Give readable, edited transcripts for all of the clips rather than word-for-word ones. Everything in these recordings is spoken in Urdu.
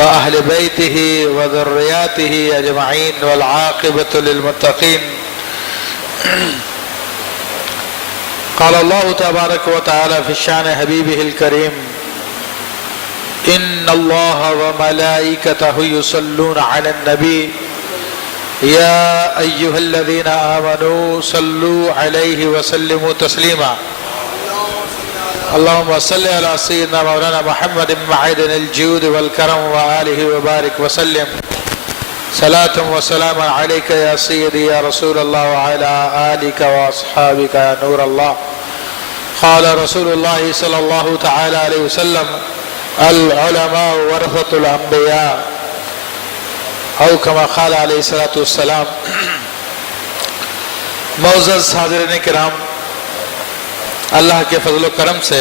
وأهل بيته وذرياته أجمعين والعاقبة للمتقين. قال الله تبارك وتعالى في شأن حبيبه الكريم: إن الله وملائكته يصلون على النبي يا أيها الذين آمنوا صلوا عليه وسلموا تسليما. اللهم صل على سيدنا مولانا محمد معدن الجود والكرم وآله وبارك وسلم صلاة وسلاما عليك يا سيدي يا رسول الله وعلى آلك وأصحابك يا نور الله. قال رسول الله صلى الله تعالى عليه وسلم: العلماء ورثة الأنبياء، او کما قال علیہ الصلوۃ والسلام. معزز حاضرین کرام، اللہ کے فضل و کرم سے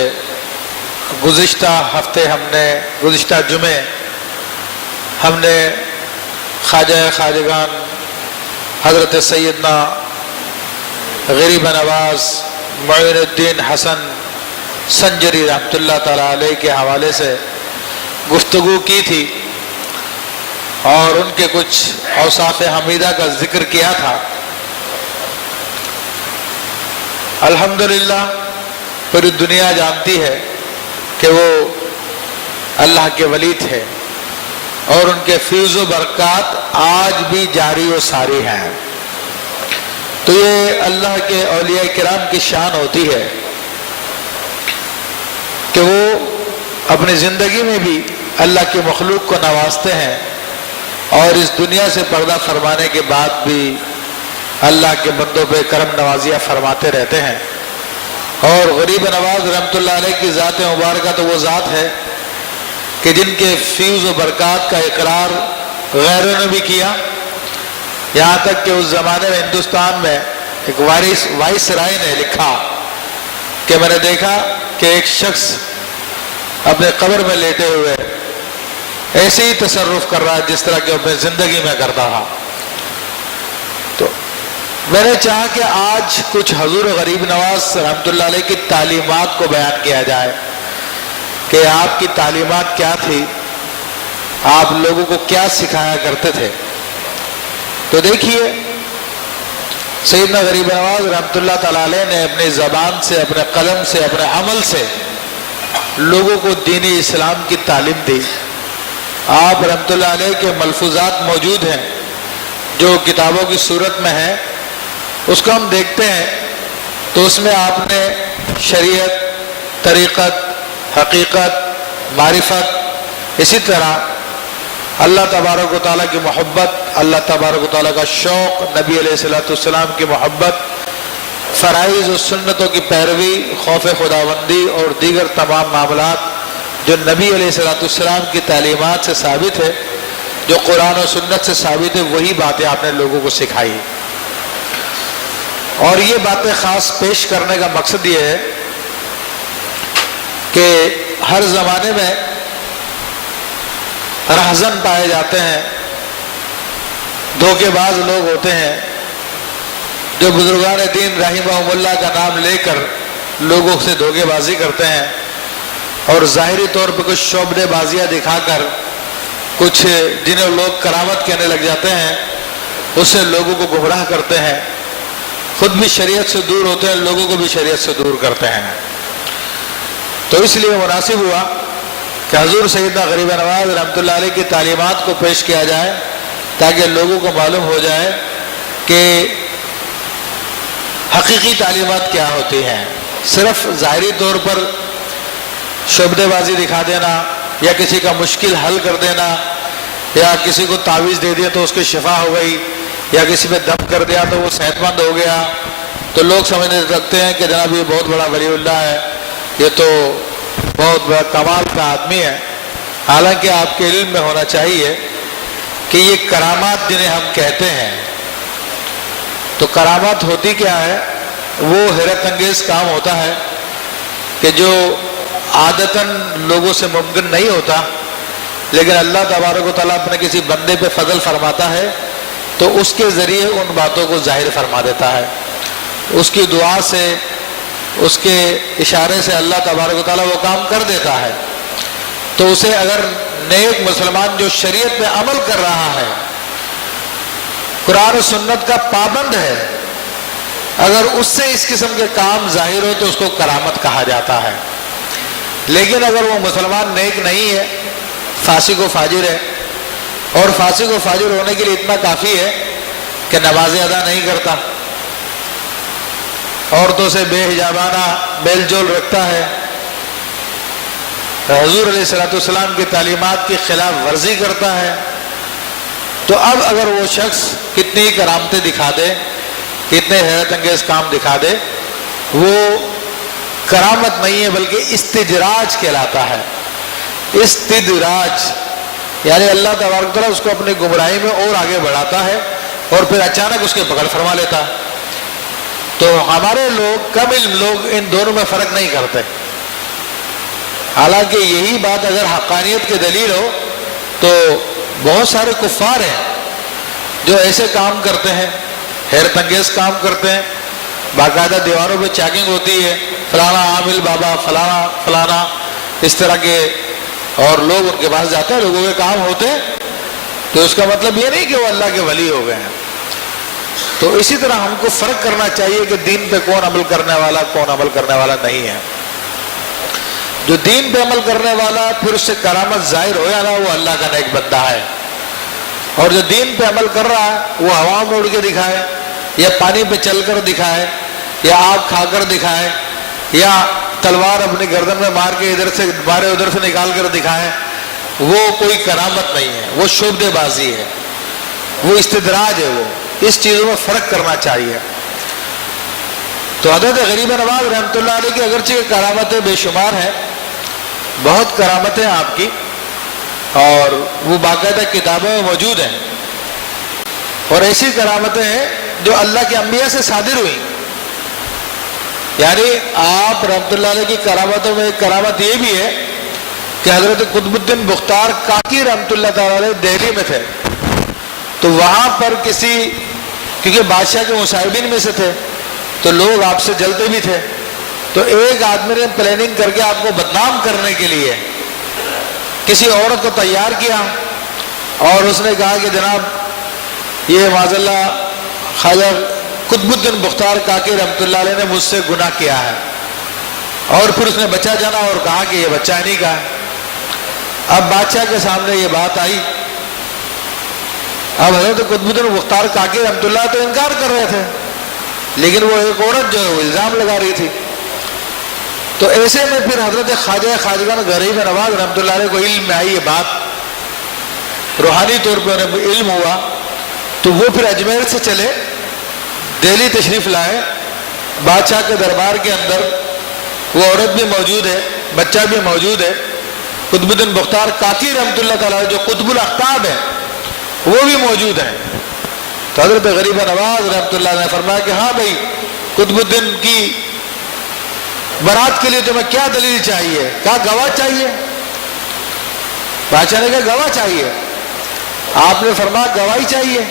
گزشتہ ہفتے گزشتہ جمعے ہم نے خواجہ خواجگان حضرت سیدنا غریب نواز معین الدین حسن سنجری رحمۃ اللہ تعالیٰ علیہ کے حوالے سے گفتگو کی تھی اور ان کے کچھ اوصاف حمیدہ کا ذکر کیا تھا. الحمدللہ پوری دنیا جانتی ہے کہ وہ اللہ کے ولی تھے اور ان کے فیض و برکات آج بھی جاری و ساری ہیں. تو یہ اللہ کے اولیاء کرام کی شان ہوتی ہے کہ وہ اپنی زندگی میں بھی اللہ کی مخلوق کو نوازتے ہیں اور اس دنیا سے پردہ فرمانے کے بعد بھی اللہ کے بندوں پہ کرم نوازیاں فرماتے رہتے ہیں. اور غریب نواز رحمۃ اللہ علیہ کی ذات مبارکہ تو وہ ذات ہے کہ جن کے فیض و برکات کا اقرار غیروں نے بھی کیا. یہاں تک کہ اس زمانے میں ہندوستان میں ایک وائس رائے نے لکھا کہ میں نے دیکھا کہ ایک شخص اپنے قبر میں لیٹے ہوئے ایسے ہی تصرف کر رہا ہے جس طرح کہ اپنی زندگی میں کرتا تھا. تو میں نے چاہا کہ آج کچھ حضور غریب نواز رحمۃ اللہ علیہ کی تعلیمات کو بیان کیا جائے کہ آپ کی تعلیمات کیا تھی، آپ لوگوں کو کیا سکھایا کرتے تھے. تو دیکھیے، سیدنا غریب نواز رحمۃ اللہ تعالیٰ علیہ نے اپنی زبان سے، اپنے قلم سے، اپنے عمل سے لوگوں کو دین اسلام کی تعلیم دی. آپ رحمۃ اللہ علیہ کے ملفوظات موجود ہیں جو کتابوں کی صورت میں ہیں، اس کو ہم دیکھتے ہیں تو اس میں آپ نے شریعت، طریقت، حقیقت، معرفت، اسی طرح اللہ تبارک و تعالیٰ کی محبت، اللہ تبارک و تعالیٰ کا شوق، نبی علیہ الصلوۃ والسلام کی محبت، فرائض و سنتوں کی پیروی، خوف خداوندی اور دیگر تمام معاملات جو نبی علیہ الصلوۃ والسلام کی تعلیمات سے ثابت ہے، جو قرآن و سنت سے ثابت ہے، وہی باتیں آپ نے لوگوں کو سکھائی. اور یہ باتیں خاص پیش کرنے کا مقصد یہ ہے کہ ہر زمانے میں رہزن پائے جاتے ہیں، دھوکے باز لوگ ہوتے ہیں جو بزرگان دین رحمہم اللہ کا نام لے کر لوگوں سے دھوکے بازی کرتے ہیں اور ظاہری طور پہ کچھ شعبدے بازیاں دکھا کر کچھ جنہیں لوگ کرامت کہنے لگ جاتے ہیں اس سے لوگوں کو گمراہ کرتے ہیں. خود بھی شریعت سے دور ہوتے ہیں، لوگوں کو بھی شریعت سے دور کرتے ہیں. تو اس لیے مناسب ہوا کہ حضور سیدنا غریب نواز رحمۃ اللہ علیہ کی تعلیمات کو پیش کیا جائے تاکہ لوگوں کو معلوم ہو جائے کہ حقیقی تعلیمات کیا ہوتی ہیں. صرف ظاہری طور پر شعبدے بازی دکھا دینا یا کسی کا مشکل حل کر دینا یا کسی کو تعویذ دے دیا تو اس کی شفا ہو گئی یا کسی پہ دم کر دیا تو وہ صحت مند ہو گیا، تو لوگ سمجھنے لگتے ہیں کہ جناب یہ بہت بڑا ولی اللہ ہے، یہ تو بہت بڑا کمال کا آدمی ہے. حالانکہ آپ کے علم میں ہونا چاہیے کہ یہ کرامات جنہیں ہم کہتے ہیں، تو کرامات ہوتی کیا ہے؟ وہ حیرت انگیز کام ہوتا ہے کہ جو عادتاً لوگوں سے ممکن نہیں ہوتا، لیکن اللہ تبارک و تعالیٰ اپنے کسی بندے پہ فضل فرماتا ہے تو اس کے ذریعے ان باتوں کو ظاہر فرما دیتا ہے. اس کی دعا سے، اس کے اشارے سے اللہ تبارک و تعالیٰ وہ کام کر دیتا ہے. تو اسے اگر نیک مسلمان جو شریعت پہ عمل کر رہا ہے، قرآن و سنت کا پابند ہے، اگر اس سے اس قسم کے کام ظاہر ہو تو اس کو کرامت کہا جاتا ہے۔ لیکن اگر وہ مسلمان نیک نہیں ہے، فاسق و فاجر ہے، اور فاسق و فاجر ہونے کے لیے اتنا کافی ہے کہ نمازیں ادا نہیں کرتا، عورتوں سے بے حجابانہ میل جول رکھتا ہے، حضور علیہ السلام کی تعلیمات کی خلاف ورزی کرتا ہے، تو اب اگر وہ شخص کتنی ہی کرامتیں دکھا دے، کتنے حیرت انگیز کام دکھا دے، وہ کرامت نہیں ہے بلکہ استدراج کہلاتا ہے۔ استدراج یعنی اللہ تبارک و تعالیٰ اس کو اپنی گمراہی میں اور آگے بڑھاتا ہے اور پھر اچانک اس کے پکڑ فرما لیتا ہے۔ تو ہمارے لوگ، کم علم لوگ ان دونوں میں فرق نہیں کرتے، حالانکہ یہی بات اگر حقانیت کی دلیل ہو تو بہت سارے کفار ہیں جو ایسے کام کرتے ہیں، حیرت انگیز کام کرتے ہیں، باقاعدہ دیواروں پہ چیکنگ ہوتی ہے، فلانا عامل بابا، فلانا فلانا، اس طرح کے، اور لوگ ان کے پاس جاتے ہیں، لوگوں کے کام ہوتے ہیں، تو اس کا مطلب یہ نہیں کہ وہ اللہ کے ولی ہو گئے ہیں۔ تو اسی طرح ہم کو فرق کرنا چاہیے کہ دین پہ کون عمل کرنے والا، کون عمل کرنے والا نہیں ہے۔ جو دین پہ عمل کرنے والا پھر اس سے کرامت ظاہر ہو یا نہ، وہ اللہ کا نیک بندہ ہے، اور جو دین پہ عمل کر رہا ہے وہ ہوا میں اڑ کے دکھائے، یا پانی پہ چل کر دکھائے، یا آگ کھا کر دکھائے، یا تلوار اپنی گردن میں مار کے ادھر سے مارے ادھر سے نکال کر دکھائے، وہ کوئی کرامت نہیں ہے، وہ شعبدے بازی ہے، وہ استدراج ہے۔ وہ اس چیزوں میں فرق کرنا چاہیے۔ تو حضرت غریب نواز رحمۃ اللہ علیہ کی اگرچہ کرامتیں بے شمار ہیں، بہت کرامتیں آپ کی، اور وہ باقاعدہ کتابوں میں موجود ہیں، اور ایسی کرامتیں ہیں جو اللہ کے انبیاء سے صادر ہوئی۔ یعنی آپ رحمۃ اللہ علیہ کی کرامتوں میں ایک کرامت یہ بھی ہے کہ حضرت قطب الدین بختار کاکی رحمۃ اللہ تعالی علیہ دہلی میں تھے، تو وہاں پر کیونکہ بادشاہ کے مصاحبین میں سے تھے تو لوگ آپ سے جلتے بھی تھے، تو ایک آدمی نے پلاننگ کر کے آپ کو بدنام کرنے کے لیے کسی عورت کو تیار کیا، اور اس نے کہا کہ جناب یہ معاذ اللہ خواجہ قطب الدین بختار کاکی رحمۃ اللہ علیہ نے مجھ سے گناہ کیا ہے، اور پھر اس نے بچہ جانا اور کہا کہ یہ بچہ نہیں کا ہے۔ اب بادشاہ کے سامنے یہ بات آئی، اب حضرت قطب الدین بختار کاکی رحمۃ اللہ تو انکار کر رہے تھے، لیکن وہ ایک عورت جو ہے وہ الزام لگا رہی تھی۔ تو ایسے میں پھر حضرت خواجہ خواجگان غریب نواز رحمۃ اللہ علیہ کو علم میں آئی یہ بات، روحانی طور پہ انہیں علم ہوا، تو وہ پھر اجمیر سے چلے، دہلی تشریف لائے، بادشاہ کے دربار کے اندر وہ عورت بھی موجود ہے، بچہ بھی موجود ہے، قطب الدین بختار کاکی رحمۃ اللہ تعالیٰ جو قطب الاقطاب ہے وہ بھی موجود ہیں۔ تو حضرت غریب نواز رحمۃ اللہ نے فرمایا کہ ہاں بھائی، قطب الدین کی برات کے لیے تمہیں کیا دلیل چاہیے؟ کہا گواہ چاہیے۔ بادشاہ نے کہا گواہ چاہیے؟ آپ نے فرمایا گواہی چاہیے،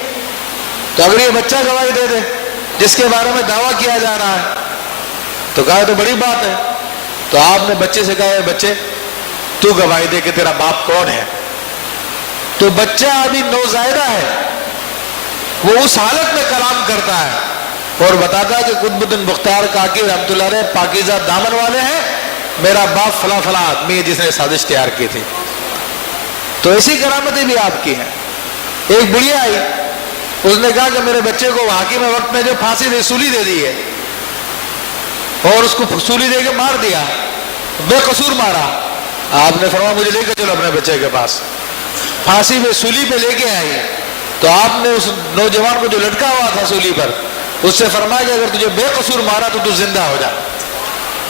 تو اگر یہ بچہ گواہی دے دے جس کے بارے میں دعویٰ کیا جا رہا ہے، تو کہا تو بڑی بات ہے۔ تو آپ نے بچے سے کہا بچے تو گواہی دے کہ تیرا باپ کون ہے۔ تو بچہ ابھی نوزائیدہ ہے، وہ اس حالت میں کلام کرتا ہے اور بتاتا ہے کہ قطب الدین بختار کاکی رحمۃ اللہ علیہ پاکیزہ دامن والے ہیں، میرا باپ فلاں فلاں آدمی ہے جس نے سازش تیار کی تھی۔ تو ایسی کرامتیں بھی آپ کی ہیں۔ ایک بڑھیا آئی، اس نے کہا کہ میرے بچے کو حاکم وقت میں جو پھانسی دے سولی دے دی ہے، اور اس کو سولی دے کے مار دیا، بے قصور مارا۔ آپ نے فرمایا مجھے لے کے چلو اپنے بچے کے پاس۔ پھانسی پہ سولی پہ لے کے آئی، تو آپ نے اس نوجوان کو جو لٹکا ہوا تھا سولی پر، اس سے فرمایا کہ اگر تجھے بے قصور مارا تو زندہ ہو جا۔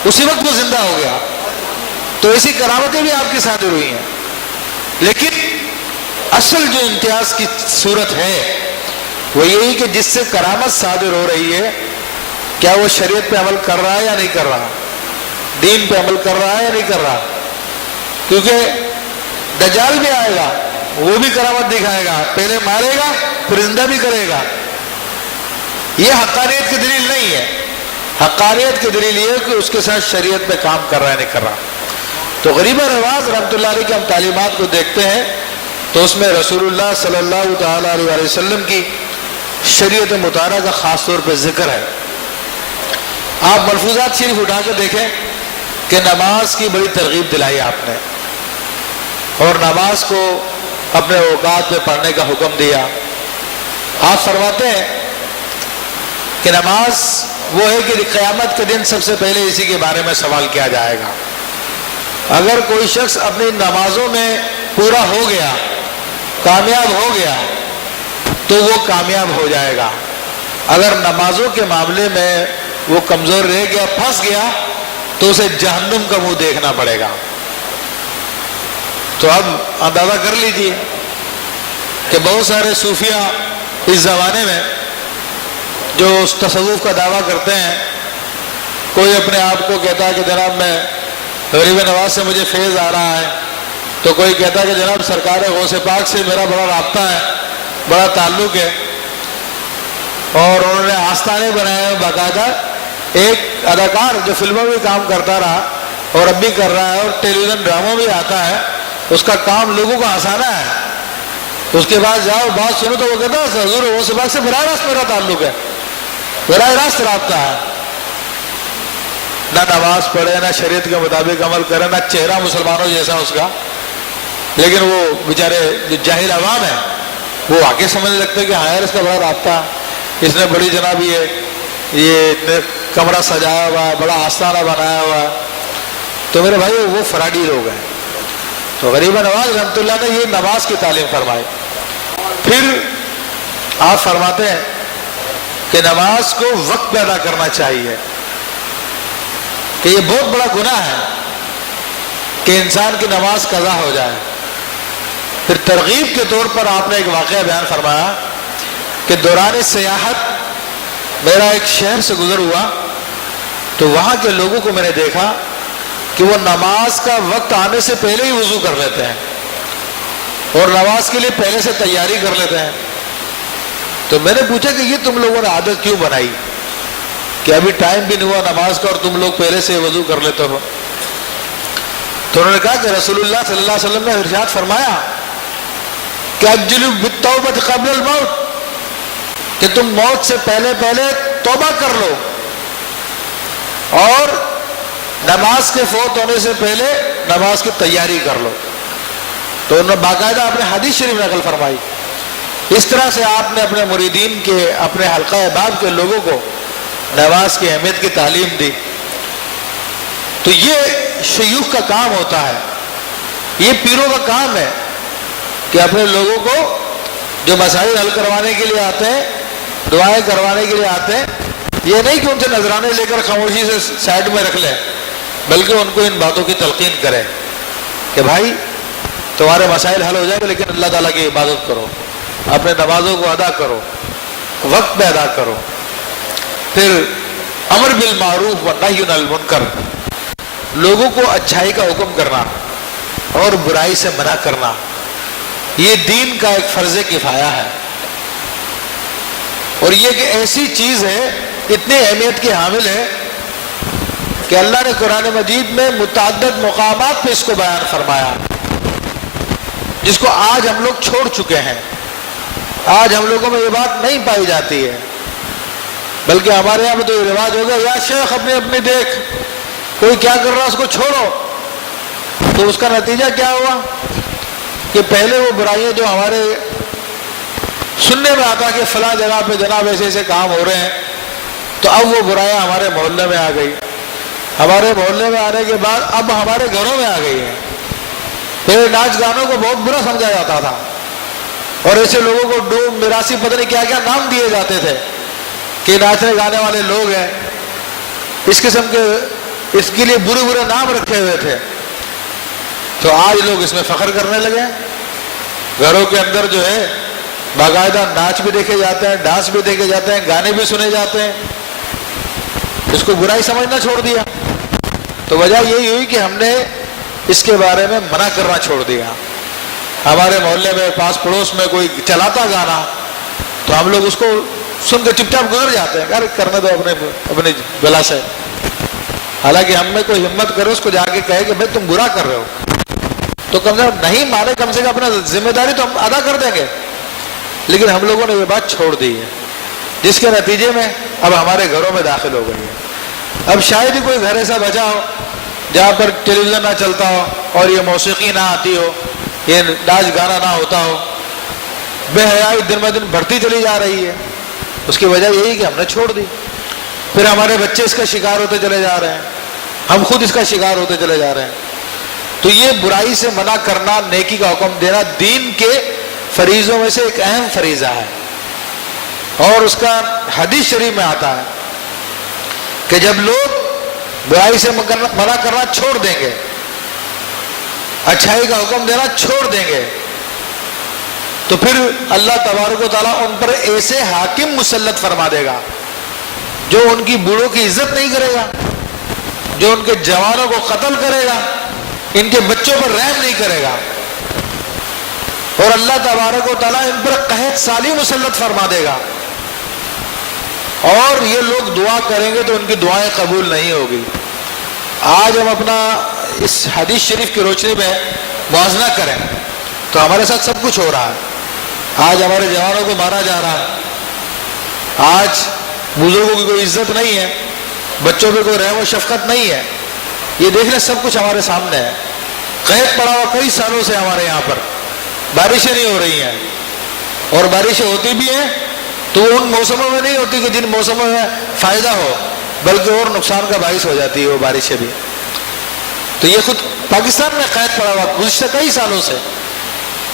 اسی وقت وہ زندہ ہو گیا۔ تو ایسی کرامتیں بھی آپ کی صادر ہوئی ہیں، لیکن اصل جو امتیاز کی صورت ہے وہ یہی کہ جس سے کرامت صادر ہو رہی ہے، کیا وہ شریعت پہ عمل کر رہا ہے یا نہیں کر رہا، دین پہ عمل کر رہا ہے یا نہیں کر رہا۔ کیونکہ دجال بھی آئے گا، وہ بھی کرامت دکھائے گا، پہلے مارے گا پھر زندہ بھی کرے گا۔ یہ حقانیت کی دلیل نہیں ہے۔ حقانیت کی دلیل یہ ہے کہ اس کے ساتھ شریعت پہ کام کر رہا ہے نہیں کر رہا۔ تو غریبہ نواز رحمۃ اللہ علیہ کی ہم تعلیمات کو دیکھتے ہیں تو اس میں رسول اللہ صلی اللہ تعالیٰ علیہ وسلم کی شریعت مطالعہ کا خاص طور پہ ذکر ہے۔ آپ ملفوظات شریف اٹھا کے دیکھیں کہ نماز کی بڑی ترغیب دلائی آپ نے، اور نماز کو اپنے اوقات میں پڑھنے کا حکم دیا۔ آپ فرماتے ہیں کہ نماز وہ ہے کہ قیامت کے دن سب سے پہلے اسی کے بارے میں سوال کیا جائے گا۔ اگر کوئی شخص اپنی نمازوں میں پورا ہو گیا، کامیاب ہو گیا، تو وہ کامیاب ہو جائے گا۔ اگر نمازوں کے معاملے میں وہ کمزور رہ گیا، پھنس گیا، تو اسے جہنم کا منہ دیکھنا پڑے گا۔ تو اب اندازہ کر لیجئے کہ بہت سارے صوفیہ اس زمانے میں جو اس تصوف کا دعویٰ کرتے ہیں، کوئی اپنے آپ کو کہتا ہے کہ جناب میں غریب نواز سے مجھے فیض آ رہا ہے، تو کوئی کہتا ہے کہ جناب سرکار غوث پاک سے میرا بڑا رابطہ ہے، بڑا تعلق ہے، اور انہوں نے آستانے بنائے ہیں باقاعدہ۔ ایک اداکار جو فلموں میں کام کرتا رہا اور اب بھی کر رہا ہے اور ٹیلی ویژن ڈراموں بھی آتا ہے، اس کا کام لوگوں کو ہنسانا ہے۔ اس کے بعد جاؤ بات سنو تو وہ کہتا ہے حضور غوث پاک سے براہ راست میرا تعلق ہے، براہ راست رابطہ ہے۔ نہ نماز پڑھے، نہ شریعت کے مطابق عمل کرے، نہ چہرہ مسلمانوں جیسا اس کا، لیکن وہ بیچارے جو جاہل عوام ہیں وہ آگے سمجھنے لگتے کہ ہاں یار اس کا بڑا رابطہ ہے، اس نے بڑی جناب یہ کمرہ سجایا ہوا ہے، بڑا آستانہ بنایا ہوا ہے۔ تو میرے بھائی وہ فراڈی لوگ ہیں۔ تو غریبہ نواز رحمۃ اللہ نے یہ نماز کی تعلیم فرمائی۔ پھر آپ فرماتے ہیں کہ نماز کو وقت پیدا کرنا چاہیے، کہ یہ بہت بڑا گناہ ہے کہ انسان کی نماز قضا ہو جائے۔ پھر ترغیب کے طور پر آپ نے ایک واقعہ بیان فرمایا کہ دوران سیاحت میرا ایک شہر سے گزر ہوا، تو وہاں کے لوگوں کو میں نے دیکھا کہ وہ نماز کا وقت آنے سے پہلے ہی وضو کر لیتے ہیں اور نماز کے لیے پہلے سے تیاری کر لیتے ہیں۔ تو میں نے پوچھا کہ یہ تم لوگوں نے عادت کیوں بنائی کہ ابھی ٹائم بھی نہیں ہوا نماز کا اور تم لوگ پہلے سے وضو کر لیتے ہو؟ تو انہوں نے کہا کہ رسول اللہ صلی اللہ علیہ وسلم نے ارشاد فرمایا کہ عجلوا بالتوبۃ قبل الموت، کہ تم موت سے پہلے توبہ کر لو اور نماز کے فوت ہونے سے پہلے نماز کی تیاری کر لو۔ تو انہوں نے باقاعدہ اپنے حدیث شریف نقل فرمائی۔ اس طرح سے آپ نے اپنے مریدین کے، اپنے حلقہ احباب کے لوگوں کو نماز کی اہمیت کی تعلیم دی۔ تو یہ شیوخ کا کام ہوتا ہے، یہ پیروں کا کام ہے کہ اپنے لوگوں کو جو مسائل حل کروانے کے لیے آتے ہیں، دعائیں کروانے کے لیے آتے ہیں، یہ نہیں کہ ان سے نذرانے لے کر خاموشی سے سائڈ میں رکھ لیں، بلکہ ان کو ان باتوں کی تلقین کریں کہ بھائی تمہارے مسائل حل ہو جائیں گے، لیکن اللہ تعالیٰ کی عبادت کرو، اپنے نمازوں کو ادا کرو، وقت پہ ادا کرو۔ پھر امر بالمعروف ونہی عن المنکر، لوگوں کو اچھائی کا حکم کرنا اور برائی سے منع کرنا، یہ دین کا ایک فرض کفایہ ہے، اور یہ کہ ایسی چیز ہے، اتنی اہمیت کی حامل ہے کہ اللہ نے قرآن مجید میں متعدد مقامات پہ اس کو بیان فرمایا، جس کو آج ہم لوگ چھوڑ چکے ہیں۔ آج ہم لوگوں میں یہ بات نہیں پائی جاتی ہے، بلکہ ہمارے یہاں میں تو یہ رواج ہو گیا، یا شیخ اپنی دیکھ، کوئی کیا کر رہا ہے اس کو چھوڑو۔ تو اس کا نتیجہ کیا ہوا کہ پہلے وہ برائیاں جو ہمارے سننے میں آتا کہ فلاں جگہ پہ جناب ایسے ایسے کام ہو رہے ہیں، تو اب وہ برائیاں ہمارے محلے میں آ گئی۔ ہمارے محلے میں آنے کے بعد اب ہمارے گھروں میں آ گئی ہے۔ پہلے ناچ گانوں کو بہت برا سمجھا جاتا تھا، اور ایسے لوگوں کو ڈوم میراثی پتہ نہیں کیا کیا نام دیے جاتے تھے کہ ناچنے گانے والے لوگ ہیں، اس قسم کے اس کے لیے برے برے نام رکھے ہوئے تھے۔ تو آج لوگ اس میں فخر کرنے لگے ہیں، گھروں کے اندر جو ہے باقاعدہ ناچ بھی دیکھے جاتے ہیں، ڈانس بھی دیکھے جاتے ہیں، گانے بھی سنے جاتے ہیں، اس کو برائی سمجھنا چھوڑ دیا۔ تو وجہ یہی ہوئی کہ ہم نے اس کے بارے میں منع کرنا چھوڑ دیا۔ ہمارے محلے میں پاس پڑوس میں کوئی چلاتا گانا تو ہم لوگ اس کو سن کے چپ چاپ گزر جاتے ہیں، یار کرنے دو اپنے بلا سے۔ حالانکہ ہم میں کوئی ہمت کرے اس کو جا کے کہے کہ بھائی تم برا کر رہے ہو، تو کم سے کم نہیں مانے، کم سے کم اپنا ذمہ داری تو ہم ادا کر دیں گے. لیکن ہم لوگوں نے یہ بات چھوڑ دی ہے، جس کے نتیجے میں اب ہمارے گھروں میں داخل ہو گئی ہے. اب شاید ہی کوئی گھر ایسا بچا ہو جہاں پر ٹیلی ویژن نہ چلتا ہو اور یہ موسیقی نہ آتی ہو، یہ ناچ گانا نہ ہوتا ہو. بے حیائی دن بہ دن بڑھتی چلی جا رہی ہے. اس کی وجہ یہی کہ ہم نے چھوڑ دی. پھر ہمارے بچے اس کا شکار ہوتے چلے جا رہے ہیں، ہم خود اس کا شکار ہوتے چلے جا رہے ہیں. تو یہ برائی سے منع کرنا، نیکی کا حکم دینا دین کے فریضوں میں سے ایک اہم فریضہ ہے. اور اس کا حدیث شریف میں آتا ہے کہ جب لوگ برائی سے منع کرنا چھوڑ دیں گے، اچھائی کا حکم دینا چھوڑ دیں گے، تو پھر اللہ تبارک و تعالیٰ ان پر ایسے حاکم مسلط فرما دے گا جو ان کی بوڑھوں کی عزت نہیں کرے گا، جو ان کے جوانوں کو قتل کرے گا، ان کے بچوں پر رحم نہیں کرے گا. اور اللہ تبارک و تعالیٰ ان پر قحط سالی مسلط فرما دے گا. اور یہ لوگ دعا کریں گے تو ان کی دعائیں قبول نہیں ہوگی. آج ہم اپنا اس حدیث شریف کی روشنی میں موازنہ کریں تو ہمارے ساتھ سب کچھ ہو رہا ہے. آج ہمارے جوانوں کو مارا جا رہا ہے، آج بزرگوں کی کوئی عزت نہیں ہے، بچوں پہ کوئی رحم و شفقت نہیں ہے. یہ دیکھنے سب کچھ ہمارے سامنے ہے. قحط پڑا ہوا کئی سالوں سے ہمارے یہاں پر، بارشیں نہیں ہو رہی ہیں، اور بارشیں ہوتی بھی ہیں تو ان موسموں میں نہیں ہوتی کہ جن موسموں میں فائدہ ہو، بلکہ اور نقصان کا باعث ہو جاتی ہے وہ بارشیں بھی. تو یہ خود پاکستان میں قحط پڑا ہوا گزشتہ کئی سالوں سے،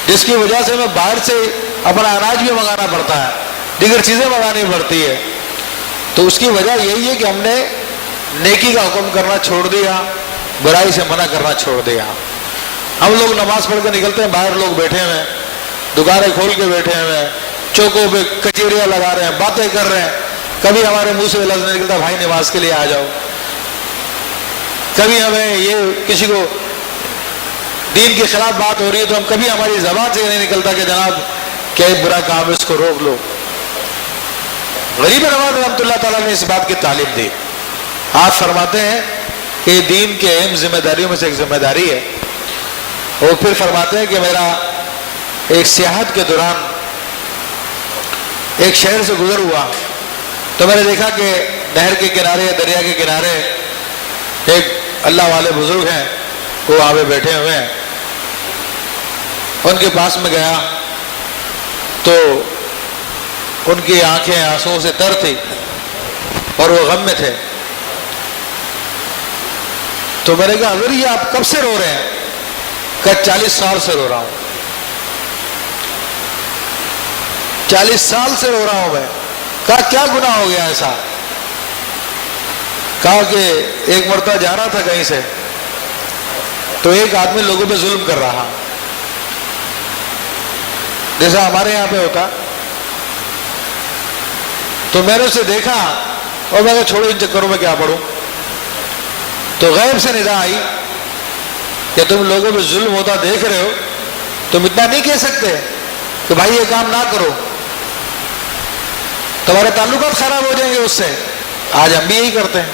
جس کی وجہ سے ہمیں باہر سے اپنا اناج بھی منگانا پڑتا ہے، دیگر چیزیں منگانی پڑتی ہے. تو اس کی وجہ یہی ہے کہ ہم نے نیکی کا حکم کرنا چھوڑ دیا، برائی سے منع کرنا چھوڑ دیا. ہم لوگ نماز پڑھ کے نکلتے ہیں، باہر لوگ بیٹھے ہوئے ہیں، دکانیں کھول کے بیٹھے ہوئے ہیں، چوکوں پہ کچیریاں لگا رہے ہیں، باتیں کر رہے ہیں. کبھی ہمارے منہ سے لفظ نہیں نکلتا بھائی نماز کے لیے آ جاؤ. کبھی ہمیں یہ کسی کو دین کے خلاف بات ہو رہی ہے تو کبھی ہماری زبان سے نہیں نکلتا کہ جناب کیا برا کام ہے اس کو روک لو. غریب نواز رحمۃ اللہ تعالیٰ نے اس بات کی تعلیم دی. آپ فرماتے ہیں کہ دین کے اہم ذمہ داریوں میں سے ایک ذمہ داری ہے. اور پھر فرماتے ہیں کہ میرا ایک سیاحت کے دوران ایک شہر سے گزر ہوا تو میں نے دیکھا کہ نہر کے کنارے، دریا کے کنارے ایک اللہ والے بزرگ ہیں، وہ وہاں پہ بیٹھے ہوئے ہیں. ان کے پاس میں گیا تو ان کی آنکھیں آنسوؤں سے تر تھی اور وہ غم میں تھے. تو میں نے کہا حضور یہ آپ کب سے رو رہے ہیں؟ کہ 40 سال سے رو رہا ہوں. 40 سال سے رو رہا ہوں میں. کہا کیا گناہ ہو گیا ایسا؟ کہا کہ ایک مرتبہ جا رہا تھا کہیں سے تو ایک آدمی لوگوں پہ ظلم کر رہا، جیسا ہمارے یہاں پہ ہوتا. تو میں نے اسے دیکھا اور میں نے چھوڑو ان چکروں میں کیا پڑوں. تو غیب سے ندا آئی کہ تم لوگوں پہ ظلم ہوتا دیکھ رہے ہو، تم اتنا نہیں کہہ سکتے کہ بھائی یہ کام نہ کرو، تمہارے تعلقات خراب ہو جائیں گے اس سے. آج ہم بھی یہی کرتے ہیں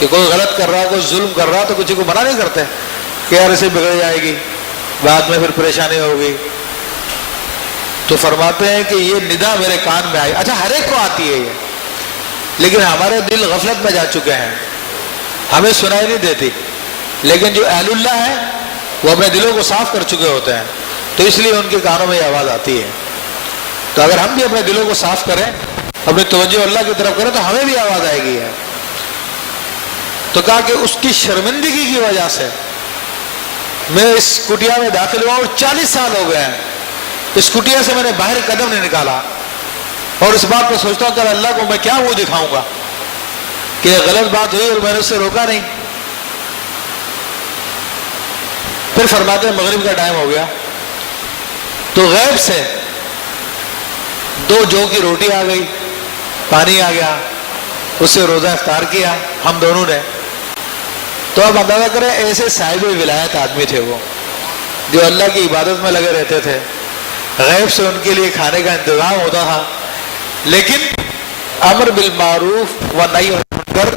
کہ کوئی غلط کر رہا ہے، کوئی ظلم کر رہا ہے تو کسی کو منع نہیں کرتے کہ یار اسے بگڑ جائے گی، بعد میں پھر پریشانی ہوگی. تو فرماتے ہیں کہ یہ ندا میرے کان میں آئی. اچھا ہر ایک کو آتی ہے یہ، لیکن ہمارے دل غفلت میں جا چکے ہیں، ہمیں سنائی نہیں دیتی. لیکن جو اہل اللہ ہے وہ اپنے دلوں کو صاف کر چکے ہوتے ہیں، تو اس لیے ان کے کانوں میں یہ آواز آتی ہے. تو اگر ہم بھی اپنے دلوں کو صاف کریں، اپنی توجہ اللہ کی طرف کریں تو ہمیں بھی آواز آئے گی. تو کہا کہ اس کی شرمندگی کی وجہ سے میں اس کٹیا میں داخل ہوا اور 40 سال ہو گئے ہیں اس کٹیا سے میں نے باہر قدم نہیں نکالا. اور اس بات پر سوچتا ہوں کہ اللہ کو میں کیا منہ دکھاؤں گا کہ غلط بات ہوئی اور میں نے اس سے روکا نہیں. پھر فرماتے ہیں مغرب کا ٹائم ہو گیا تو غیب سے 2 جو کی روٹی آ گئی، پانی آ گیا، اس سے روزہ افطار کیا ہم دونوں نے. تو اب اندازہ کریں ایسے صاحب ولایت آدمی تھے وہ، جو اللہ کی عبادت میں لگے رہتے تھے، غیب سے ان کے لیے کھانے کا انتظام ہوتا تھا. لیکن امر بالمعروف و نہی عن المنکر،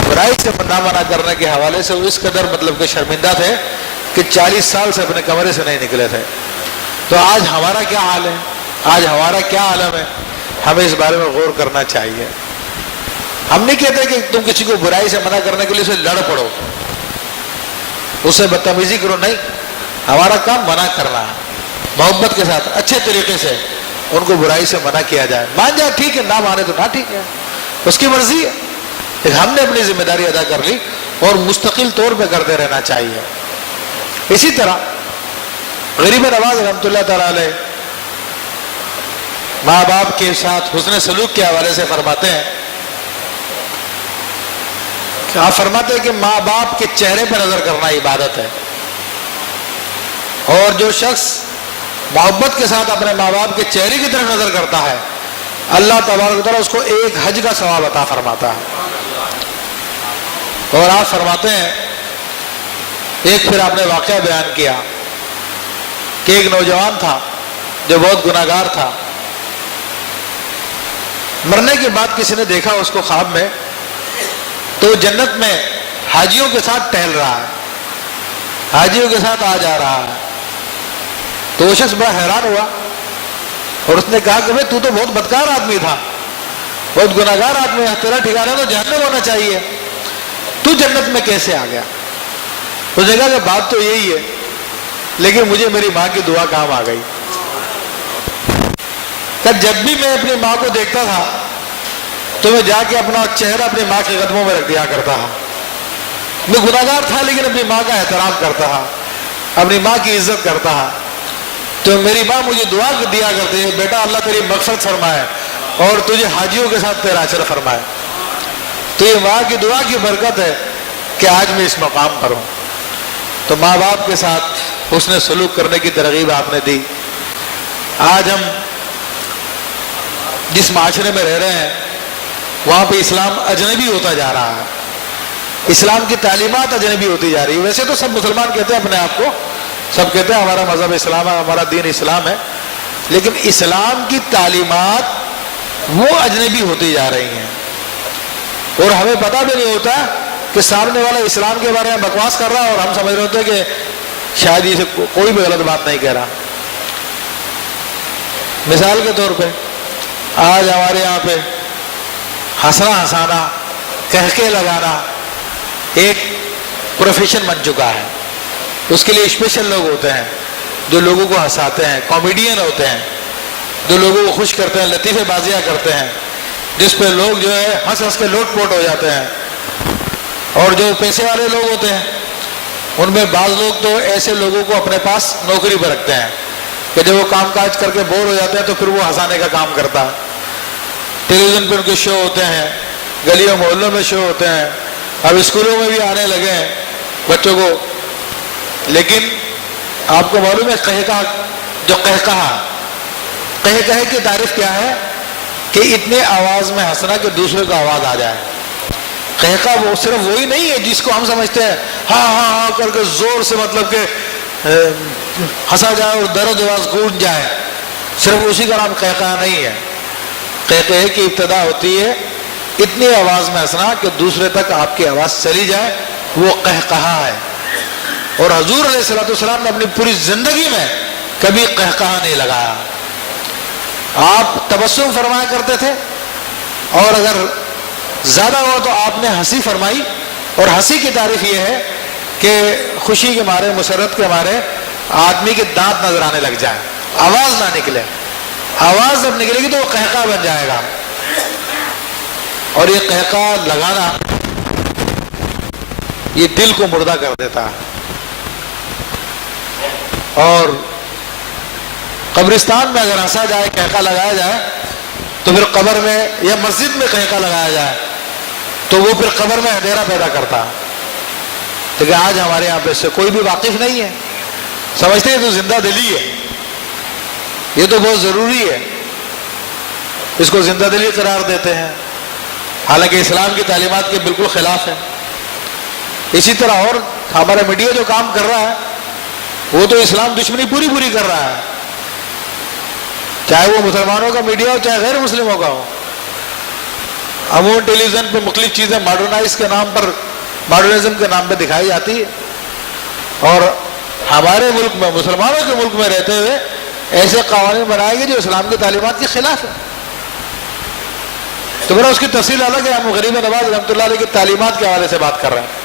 برائی برائی سے نہ منع کرنے کے حوالے سے وہ اس قدر مطلب کہ شرمندہ تھے کہ 40 سال سے اپنے کمرے سے نہیں نکلے تھے. تو آج ہمارا کیا حال ہے, آج ہمارا کیا عالم ہے, ہمیں اس بارے میں غور کرنا چاہیے. ہم نہیں کہتے کہ تم کسی کو برائی سے منع کرنے کے لیے اسے لڑ پڑو, اس سے بدتمیزی کرو, نہیں. ہمارا کام منع کرنا ہے, محبت کے ساتھ اچھے طریقے سے ان کو برائی سے منع کیا جائے. مان جائے ٹھیک ہے, نہ مانے تو نہ, ٹھیک ہے, اس کی مرضی ہے. لیکن ہم نے اپنی ذمہ داری ادا کر لی اور مستقل طور پہ کرتے رہنا چاہیے. اسی طرح غریب نواز رحمۃ اللہ تعالی علیہ ماں باپ کے ساتھ حسن سلوک کے حوالے سے فرماتے ہیں کہ آپ فرماتے ہیں کہ ماں باپ کے چہرے پہ نظر کرنا عبادت ہے, اور جو شخص محبت کے ساتھ اپنے ماں باپ کے چہرے کی طرف نظر کرتا ہے اللہ تبارک و تعالیٰ اس کو ایک حج کا ثواب عطا فرماتا ہے. اور آپ فرماتے ہیں, ایک پھر آپ نے واقعہ بیان کیا کہ ایک نوجوان تھا جو بہت گناہگار تھا. مرنے کے بعد کسی نے دیکھا اس کو خواب میں, تو جنت میں حاجیوں کے ساتھ ٹہل رہا ہے, حاجیوں کے ساتھ آ جا رہا ہے. تو وہ شخص بڑا حیران ہوا اور اس نے کہا کہ بھائی تو بہت بدکار آدمی تھا, بہت گناہگار آدمی ہے, تیرا ٹھکانا تو جہنم ہونا چاہیے, تو جنت میں کیسے آ گیا؟ اس نے کہا کہ بات تو یہی ہے, لیکن مجھے میری ماں کی دعا کام آ گئی. کہ جب بھی میں اپنی ماں کو دیکھتا تھا تو میں جا کے اپنا چہرہ اپنی ماں کے قدموں میں رکھ دیا کرتا تھا. میں گناہگار تھا لیکن اپنی ماں کا احترام کرتا تھا, اپنی ماں کی عزت کرتا تھا. تو میری ماں مجھے دعا دیا کرتی ہے, بیٹا اللہ تیری مغفرت فرمائے اور تجھے حاجیوں کے ساتھ تیرا اجر فرمائے. تو یہ ماں کی دعا کی برکت ہے کہ آج میں اس مقام پر ہوں. تو ماں باپ کے ساتھ حسن سلوک کرنے کی ترغیب آپ نے دی. آج ہم جس معاشرے میں رہ رہے ہیں وہاں پہ اسلام اجنبی ہوتا جا رہا ہے, اسلام کی تعلیمات اجنبی ہوتی جا رہی ہے. ویسے تو سب مسلمان کہتے ہیں اپنے آپ کو, سب کہتے ہیں ہمارا مذہب اسلام ہے, ہمارا دین اسلام ہے, لیکن اسلام کی تعلیمات وہ اجنبی ہوتی جا رہی ہیں اور ہمیں پتہ بھی نہیں ہوتا کہ سامنے والا اسلام کے بارے میں بکواس کر رہا ہے اور ہم سمجھ رہے ہوتے ہیں کہ شاید اسے کوئی بھی غلط بات نہیں کہہ رہا. مثال کے طور پہ آج ہمارے یہاں پہ ہنسنا ہنسانا کہکے لگانا ایک پروفیشن بن چکا ہے. اس کے لیے اسپیشل لوگ ہوتے ہیں جو لوگوں کو ہنساتے ہیں, کامیڈین ہوتے ہیں جو لوگوں کو خوش کرتے ہیں, لطیفے بازیاں کرتے ہیں, جس پہ لوگ جو ہے ہنس ہنس کے لوٹ پوٹ ہو جاتے ہیں. اور جو پیسے والے لوگ ہوتے ہیں ان میں بعض لوگ تو ایسے لوگوں کو اپنے پاس نوکری پر رکھتے ہیں کہ جب وہ کام کاج کر کے بور ہو جاتے ہیں تو پھر وہ ہنسانے کا کام کرتا ہے. ٹیلی ویژن پہ ان کے شو ہوتے ہیں, گلیوں محلوں میں شو ہوتے ہیں, اب اسکولوں میں بھی آنے لگے ہیں بچوں کو. لیکن آپ کو معلوم ہے قہقہ کی تعریف کیا ہے کہ اتنے آواز میں ہنسنا کہ دوسرے کو آواز آ جائے. قہقہ وہ صرف وہی نہیں ہے جس کو ہم سمجھتے ہیں ہاں ہاں ہاں کر کے زور سے مطلب کہ ہنسا جائے اور در و دراز گونج جائے, صرف اسی کا نام قہقہ نہیں ہے. قہقہ کی ابتدا ہوتی ہے اتنی آواز میں ہنسنا کہ دوسرے تک آپ کی آواز چلی جائے, وہ قہقہ ہے. اور حضور علیہ الصلوۃ والسلام نے اپنی پوری زندگی میں کبھی قہقہ نہیں لگایا. آپ تبسم فرمایا کرتے تھے اور اگر زیادہ ہوا تو آپ نے ہنسی فرمائی. اور ہنسی کی تعریف یہ ہے کہ خوشی کے مارے, مسرت کے مارے آدمی کے دانت نظر آنے لگ جائے, آواز نہ نکلے. آواز جب نکلے گی تو وہ قہقہ بن جائے گا. اور یہ قہقہ لگانا یہ دل کو مردہ کر دیتا ہے. اور قبرستان میں اگر ہنسا جائے, قہقہ لگایا جائے, تو پھر قبر میں یا مسجد میں قہقہ لگایا جائے تو وہ پھر قبر میں اندھیرا پیدا کرتا ہے. لیکن آج ہمارے یہاں پہ اس سے کوئی بھی واقف نہیں ہے, سمجھتے ہیں تو زندہ دلی ہے, یہ تو بہت ضروری ہے, اس کو زندہ دلی قرار دیتے ہیں, حالانکہ اسلام کی تعلیمات کے بالکل خلاف ہے. اسی طرح اور ہمارا میڈیا جو کام کر رہا ہے وہ تو اسلام دشمنی پوری پوری کر رہا ہے, چاہے وہ مسلمانوں کا میڈیا ہو چاہے غیر مسلموں کا ہو. عموماً ٹیلی ویژن پہ مختلف چیزیں ماڈرنزم کے نام پہ دکھائی جاتی ہے، اور ہمارے ملک میں، مسلمانوں کے ملک میں رہتے ہوئے ایسے قوانین بنائے گئے جو اسلام کی تعلیمات کے خلاف ہے۔ تو میرا اس کی تفصیل الگ ہے، ہم غریب نواز رحمۃ اللہ علیہ کی تعلیمات کے حوالے سے بات کر رہے ہیں۔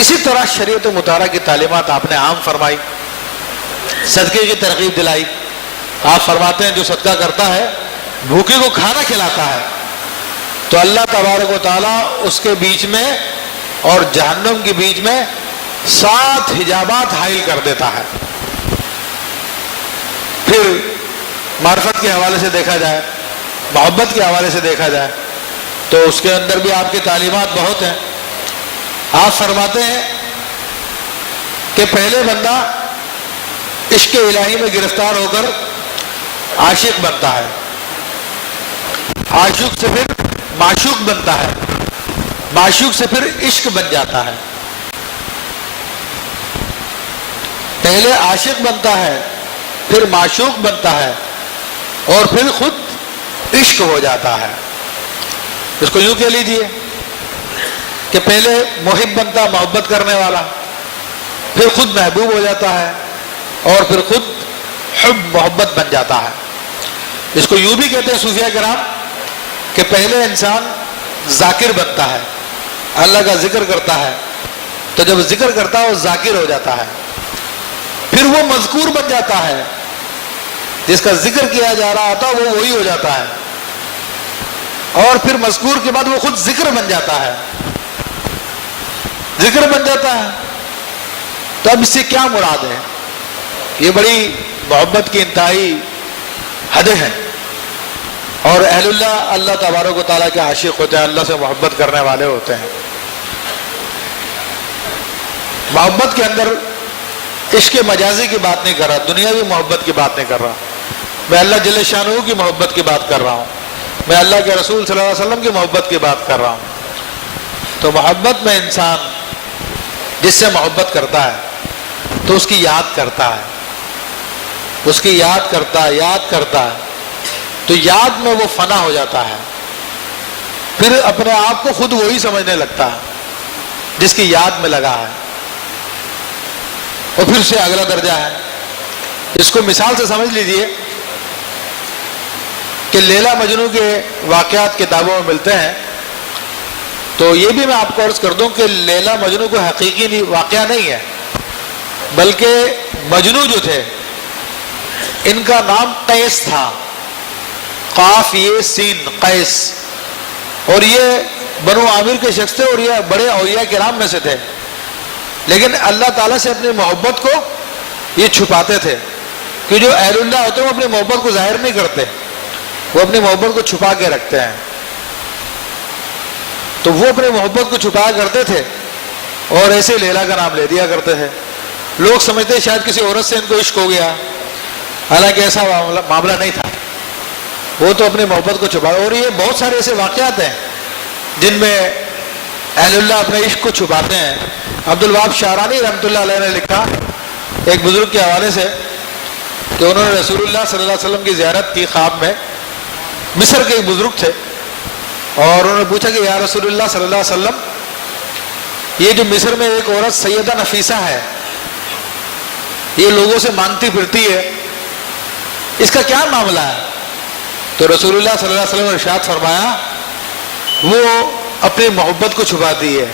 اسی طرح شریعت مطہرہ کی تعلیمات آپ نے عام فرمائی، صدقے کی ترغیب دلائی۔ آپ فرماتے ہیں جو صدقہ کرتا ہے، بھوکے کو کھانا کھلاتا ہے، تو اللہ تبارک و تعالیٰ اس کے بیچ میں اور جہنم کے بیچ میں 7 حجابات حائل کر دیتا ہے۔ پھر معرفت کے حوالے سے دیکھا جائے، محبت کے حوالے سے دیکھا جائے، تو اس کے اندر بھی آپ کی تعلیمات بہت ہیں۔ آپ فرماتے ہیں کہ پہلے بندہ عشق الہی میں گرفتار ہو کر عاشق بنتا ہے، عاشق سے پھر معشوق بنتا ہے، معشوق سے پھر عشق بن جاتا ہے۔ پہلے عاشق بنتا ہے، پھر معشوق بنتا ہے، اور پھر خود عشق ہو جاتا ہے۔ اس کو یوں کہہ لیجئے کہ پہلے محب بنتا، محبت کرنے والا، پھر خود محبوب ہو جاتا ہے، اور پھر خود حب، محبت بن جاتا ہے۔ اس کو یوں بھی کہتے ہیں صوفیہ کرام کہ پہلے انسان ذاکر بنتا ہے، اللہ کا ذکر کرتا ہے، تو جب ذکر کرتا ہے وہ ذاکر ہو جاتا ہے، پھر وہ مذکور بن جاتا ہے، جس کا ذکر کیا جا رہا ہوتا وہ وہی ہو جاتا ہے، اور پھر مذکور کے بعد وہ خود ذکر بن جاتا ہے، ذکر بن جاتا ہے۔ تو اب اس سے کیا مراد ہے؟ یہ بڑی محبت کی انتہائی حدیں ہیں، اور اہل اللہ اللہ تبارک و تعالیٰ کے عاشق ہوتے ہیں، اللہ سے محبت کرنے والے ہوتے ہیں۔ محبت کے اندر عشق مجازی کی بات نہیں کر رہا، دنیاوی محبت کی بات نہیں کر رہا، میں اللہ جل شانہ کی محبت کی بات کر رہا ہوں، میں اللہ کے رسول صلی اللہ علیہ وسلم کی محبت کی بات کر رہا ہوں۔ تو محبت میں انسان جس سے محبت کرتا ہے تو اس کی یاد کرتا ہے، اس کی یاد کرتا ہے، تو یاد میں وہ فنا ہو جاتا ہے، پھر اپنے آپ کو خود وہی سمجھنے لگتا ہے جس کی یاد میں لگا ہے، اور پھر سے اگلا درجہ ہے۔ اس کو مثال سے سمجھ لیجئے کہ لیلا مجنو کے واقعات کتابوں میں ملتے ہیں، تو یہ بھی میں آپ کو عرض کر دوں کہ لیلا مجنو کو حقیقی واقعہ نہیں ہے، بلکہ مجنو جو تھے ان کا نام قیس تھا، قاف یہ سین، قیس، اور یہ بنو عامر کے شخص تھے، اور یہ بڑے اولیاء کرام میں سے تھے، لیکن اللہ تعالیٰ سے اپنی محبت کو یہ چھپاتے تھے، کہ جو اہل اللہ ہوتے ہیں وہ اپنی محبت کو ظاہر نہیں کرتے، وہ اپنی محبت کو چھپا کے رکھتے ہیں۔ تو وہ اپنی محبت کو چھپایا کرتے تھے اور ایسے لیلا کا نام لے دیا کرتے تھے۔ لوگ سمجھتے شاید کسی عورت سے ان کو عشق ہو گیا، حالانکہ ایسا معاملہ نہیں تھا، وہ تو اپنی محبت کو چھپا۔ اور یہ بہت سارے ایسے واقعات ہیں جن میں اہل اللہ اپنے عشق کو چھپاتے ہیں۔ عبد الوہاب شعرانی رحمۃ اللہ علیہ نے لکھا ایک بزرگ کے حوالے سے کہ انہوں نے رسول اللہ صلی اللہ علیہ وسلم کی زیارت کی خواب میں، مصر کے ایک بزرگ تھے، اور انہوں نے پوچھا کہ یا رسول اللہ صلی اللہ علیہ وسلم، یہ جو مصر میں ایک عورت سیدہ نفیسہ ہے، یہ لوگوں سے مانگتی پھرتی ہے، اس کا کیا معاملہ ہے؟ تو رسول اللہ صلی اللہ علیہ وسلم نے ارشاد فرمایا، وہ اپنی محبت کو چھپاتی ہے،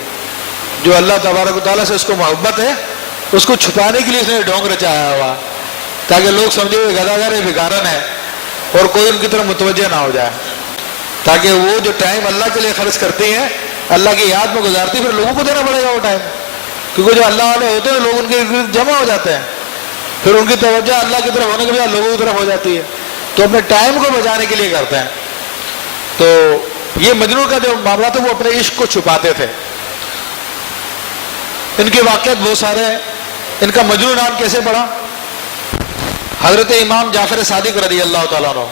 جو اللہ تبارک و تعالیٰ سے اس کو محبت ہے، اس کو چھپانے کے لیے اس نے ڈھونگ رچایا ہوا، تاکہ لوگ سمجھے وہ گداگر ہے، بھکارن ہے، اور کوئی ان کی طرف متوجہ نہ ہو جائے، تاکہ وہ جو ٹائم اللہ کے لیے خرچ کرتی ہیں، اللہ کی یاد میں گزارتی، پھر لوگوں کو دینا پڑے گا وہ ٹائم، کیونکہ جو اللہ والے ہوتے ہیں لوگ ان کے گرد جمع ہو جاتے ہیں، پھر ان کی توجہ اللہ کی طرف ہونے کے بجائے لوگوں کی طرف ہو جاتی ہے، تو اپنے ٹائم کو بچانے کے لیے کرتے ہیں۔ تو یہ مجنون کا جو معاملہ تھا وہ اپنے عشق کو چھپاتے تھے۔ ان کے واقعات بہت سارے ہیں۔ ان کا مجنون نام کیسے پڑا؟ حضرت امام جعفر صادق رضی اللہ تعالیٰ عنہ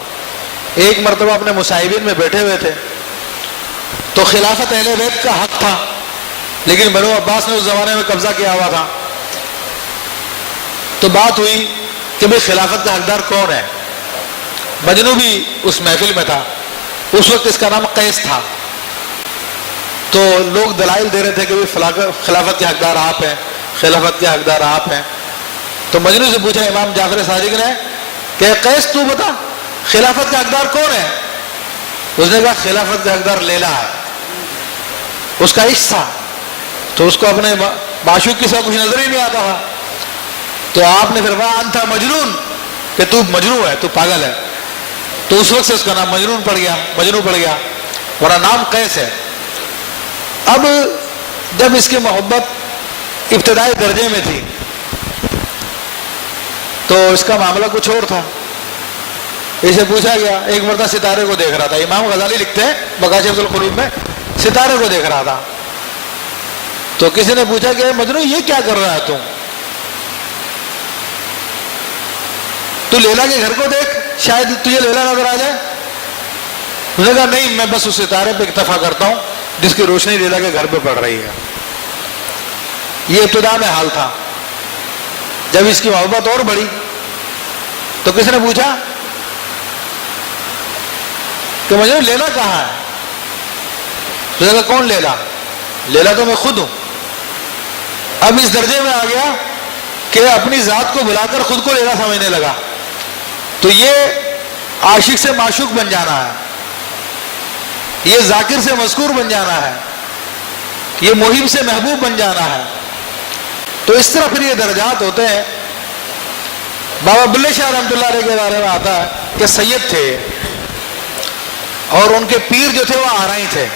ایک مرتبہ اپنے مصاحبین میں بیٹھے ہوئے تھے، تو خلافت اہل بیت کا حق تھا، لیکن بنو عباس نے اس زمانے میں قبضہ کیا ہوا تھا، تو بات ہوئی کہ بھئی خلافت کا حقدار کون ہے؟ مجنون بھی اس محفل میں تھا، اس وقت اس کا نام قیس تھا. تو لوگ دلائل دے رہے تھے کہ خلافت کے حقدار آپ ہیں، خلافت کے حقدار آپ ہیں. تو مجنون سے پوچھا امام جعفر صادق نے کہ قیس تو بتا خلافت کے حقدار کون ہے؟ اس نے کہا خلافت کا حقدار لیلا ہے، اس کا عشق تھا. تو اس کو اپنے معشوق کے ساتھ کچھ نظر ہی نہیں آتا تھا. تو آپ نے پھر کہا انت مجنون، کہ تو مجنون ہے، تو پاگل ہے. تو اس وقت سے اس کا نام مجنون پڑ گیا، ورنہ نام قیس ہے. اب جب اس کی محبت ابتدائی درجے میں تھی تو اس کا معاملہ کچھ اور تھا. اسے پوچھا گیا، ایک مرتبہ ستارے کو دیکھ رہا تھا. امام غزالی لکھتے ہیں مکاشف القلوب میں، ستارے کو دیکھ رہا تھا. تو کسی نے پوچھا کہ مجنون یہ کیا کر رہا ہے تو لیلا کے گھر کو دیکھ، شاید تجھے لیلا نظر آ جائے. اس نے کہا نہیں، میں بس اس ستارے پہ اکتفا کرتا ہوں جس کی روشنی لیلا کے گھر پہ پڑ رہی ہے. یہ ابتدا میں حال تھا. جب اس کی محبت اور بڑھی تو کسی نے پوچھا کہ مجھے لیلا کہاں ہے؟ تو کہا کون لیلا؟ لیلا تو میں خود ہوں. اب اس درجے میں آ گیا کہ اپنی ذات کو بلا کر خود کو لیلا سمجھنے لگا. تو یہ عاشق سے معشوق بن جانا ہے، یہ ذاکر سے مذکور بن جانا ہے، یہ محب سے محبوب بن جانا ہے. تو اس طرح پھر یہ درجات ہوتے ہیں. بابا بلے شاہ رحمۃ اللہ علیہ کے بارے میں آتا ہے کہ سید تھے اور ان کے پیر جو تھے وہ آرائی تھے.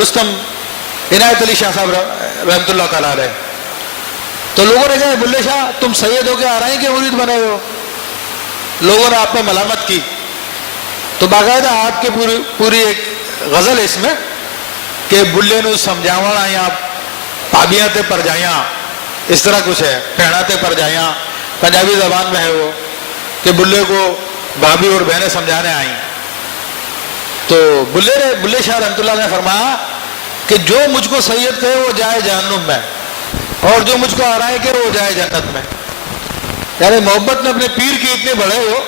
رستم عنایت علی شاہ صاحب رحمۃ اللہ تعالیٰ علیہ. تو لوگوں نے کہا بلے شاہ تم سید ہو کے آرائی کے مرید بنے ہو. لوگوں نے آپ پہ ملامت کی. تو باقاعدہ آپ کی پوری ایک غزل ہے اس میں کہ بلے نو سمجھاونا یا پابیاں تے پر جائیاں، اس طرح کچھ ہے، پہنا تے پر جائیاں. پنجابی زبان میں ہے وہ کہ بلے کو بھابھی اور بہنیں سمجھانے آئیں. تو بلے شاہ رحمۃ اللہ نے فرمایا کہ جو مجھ کو سید کہے وہ جائے جہنم میں، اور جو مجھ کو آرائی کہے وہ جائے جنت میں. یعنی محبت میں اپنے پیر کے اتنے بڑے ہو.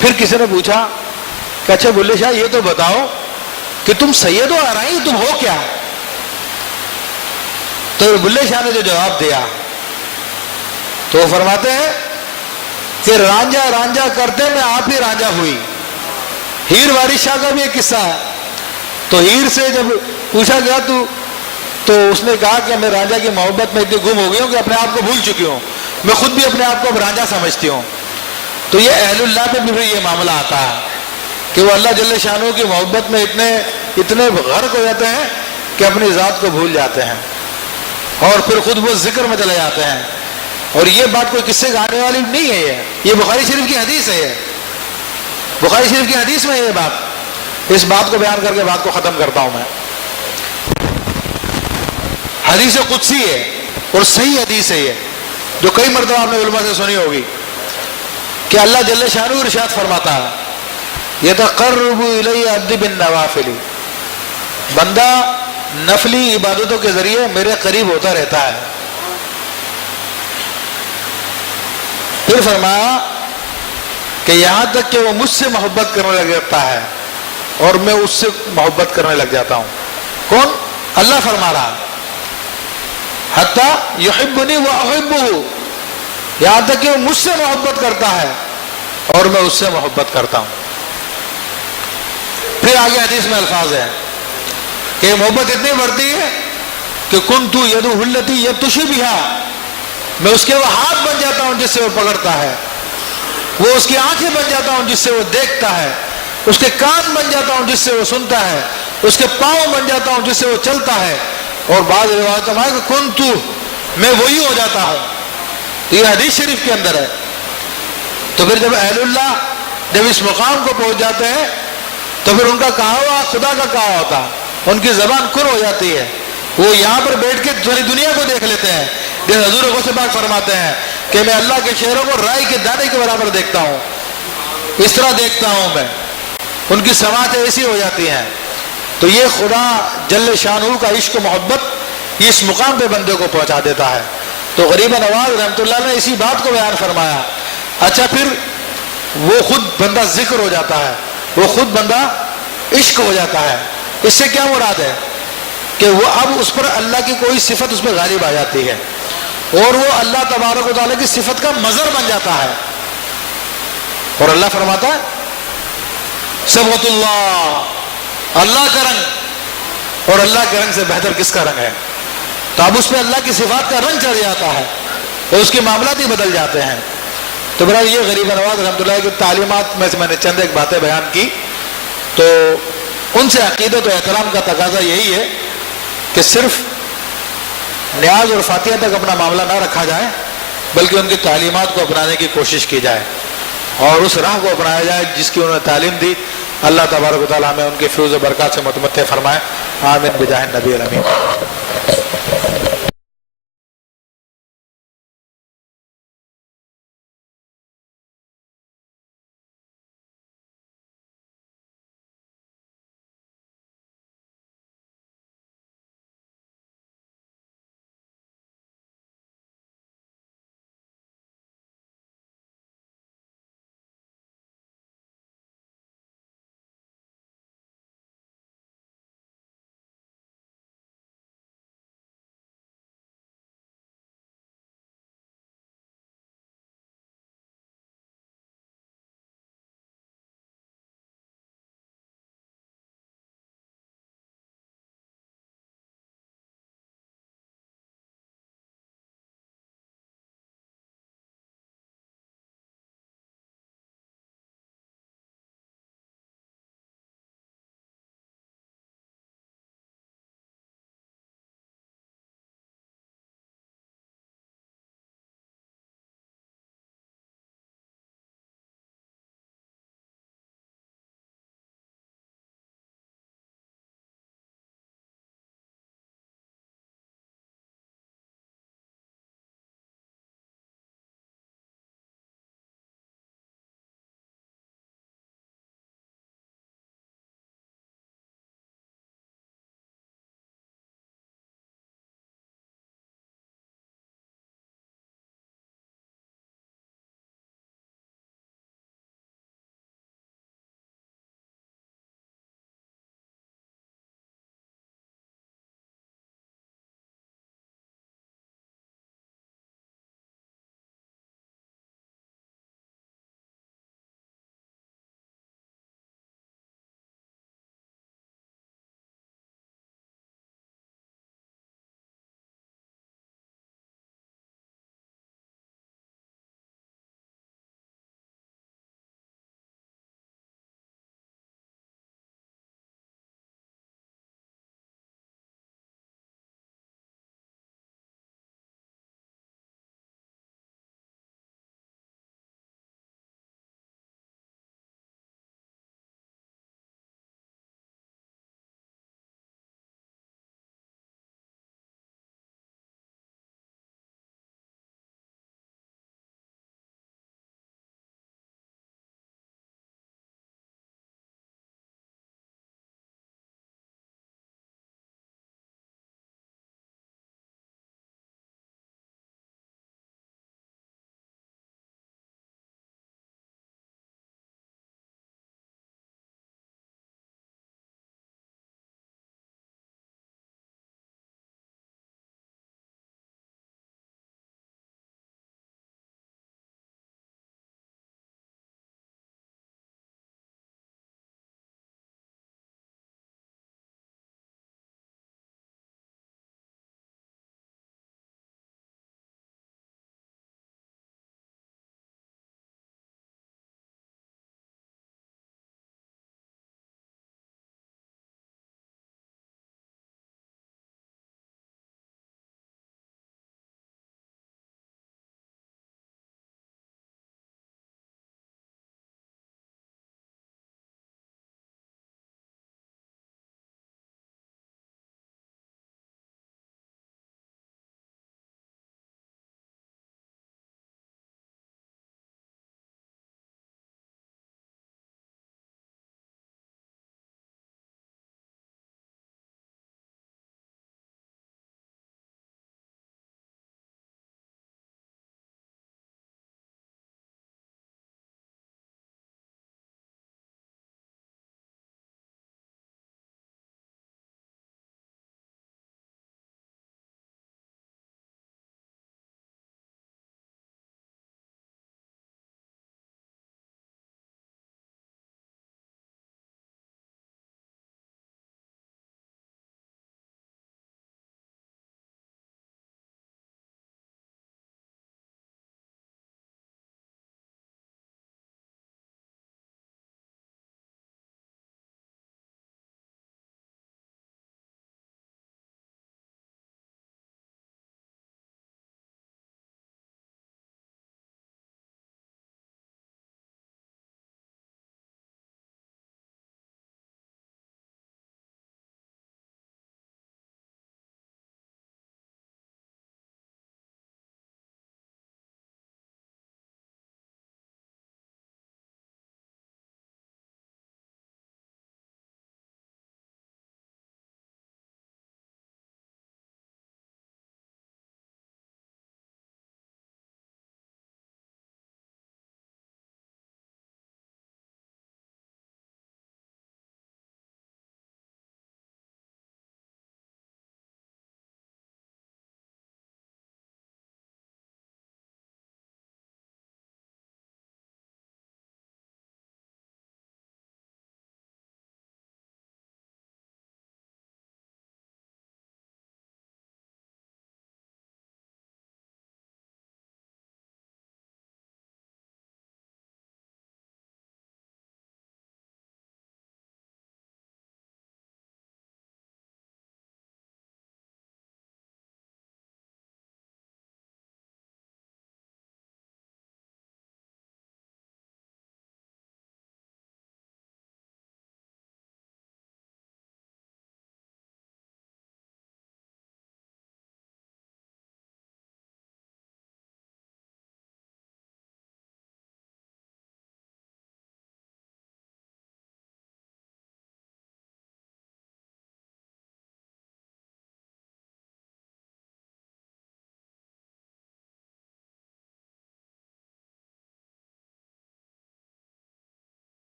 پھر کسی نے پوچھا کہ اچھا بلے شاہ یہ تو بتاؤ کہ تم سید ہو آرائی تم ہو کیا؟ تو بلے شاہ نے جو جواب دیا تو وہ فرماتے ہیں کہ رانجھا رانجھا کرتے میں آپ ہی رانجھا ہوئی. ہیر وارث شاہ کا بھی ایک قصہ ہے. تو ہیر سے جب پوچھا گیا تو اس نے کہا کہ میں رانجھا کی محبت میں اتنی گم ہو گئی ہوں کہ اپنے آپ کو بھول چکی ہوں، میں خود بھی اپنے آپ کو اب رانجھا سمجھتی ہوں. تو یہ اہل اللہ پہ بھی یہ معاملہ آتا ہے کہ وہ اللہ جل شانہ کی محبت میں اتنے غرق ہو جاتے ہیں کہ اپنی ذات کو بھول جاتے ہیں اور پھر خود وہ ذکر میں چلے جاتے ہیں. اور یہ بات کوئی قصے گانے والی نہیں ہے، یہ بخاری شریف کی حدیث ہے. بخاری شریف کی حدیث میں یہ بات، اس بات کو بیان کر کے بات کو ختم کرتا ہوں. میں حدیث قدسی ہے اور صحیح حدیث ہے یہ، جو کئی مرتبہ آپ نے علماء سے سنی ہوگی کہ اللہ جل شانہ ارشاد فرماتا ہے یتقرب الی عبدی بالنوافل، بندہ نفلی عبادتوں کے ذریعے میرے قریب ہوتا رہتا ہے. پھر فرمایا کہ یہاں تک کہ وہ مجھ سے محبت کرنے لگ جاتا ہے اور میں اس سے محبت کرنے لگ جاتا ہوں. کون؟ اللہ فرما رہا حتی یحبنی واحبہ، یہاں تک کہ وہ مجھ سے محبت کرتا ہے اور میں اس سے محبت کرتا ہوں. پھر آگے حدیث میں الفاظ ہے کہ محبت اتنی بڑھتی ہے کہ کنت یدہ التی یبطش بہا، میں اس کے وہ ہاتھ بن جاتا ہوں جس سے وہ پکڑتا ہے، وہ اس کی آنکھیں بن جاتا ہوں جس سے وہ دیکھتا ہے، اس کے کان بن جاتا ہوں جس سے وہ سنتا ہے، اس کے پاؤں بن جاتا ہوں جس سے وہ چلتا ہے. اور بعض روایتوں میں کہ کنت، میں وہی ہو جاتا ہوں. یہ حدیث شریف کے اندر ہے. تو پھر جب اہل اللہ جب اس مقام کو پہنچ جاتے ہیں تو پھر ان کا کہا ہوا خدا کا کہا ہوتا، ان کی زبان کھل ہو جاتی ہے. وہ یہاں پر بیٹھ کے ساری دنیا کو دیکھ لیتے ہیں. جیسے حضور غوث پاک فرماتے ہیں کہ میں اللہ کے شہروں کو رائی کے دانے کے برابر دیکھتا ہوں، اس طرح دیکھتا ہوں میں. ان کی سماعتیں ایسی ہو جاتی ہیں. تو یہ خدا جل شانہ کا عشق و محبت اس مقام پہ بندے کو پہنچا دیتا ہے. تو غریب نواز رحمۃ اللہ نے اسی بات کو بیان فرمایا. اچھا پھر وہ خود بندہ ذکر ہو جاتا ہے، وہ خود بندہ عشق ہو جاتا ہے۔ اس سے کیا مراد ہے کہ وہ اب اس پر اللہ کی کوئی صفت اس پہ غالب آ جاتی ہے اور وہ اللہ تبارک و تعالیٰ کی صفت کا مظہر بن جاتا ہے۔ اور اللہ فرماتا ہے صبغۃ اللہ، اللہ کا رنگ، اور اللہ کے رنگ سے بہتر کس کا رنگ ہے؟ تو اب اس پہ اللہ کی صفات کا رنگ چڑھ جاتا ہے اور اس کے معاملات ہی بدل جاتے ہیں۔ تو برا یہ غریب نواز رحمۃ اللہ کی تعلیمات میں سے میں نے چند ایک باتیں بیان کی، تو ان سے عقیدت و احترام کا تقاضا یہی ہے کہ صرف نیاز اور فاتحہ تک اپنا معاملہ نہ رکھا جائے، بلکہ ان کی تعلیمات کو اپنانے کی کوشش کی جائے اور اس راہ کو اپنایا جائے جس کی انہوں نے تعلیم دی۔ اللہ تبارک و تعالیٰ ہمیں ان کے فیوز و برکات سے متمتع فرمائے، آمین بجاہ النبی الامین۔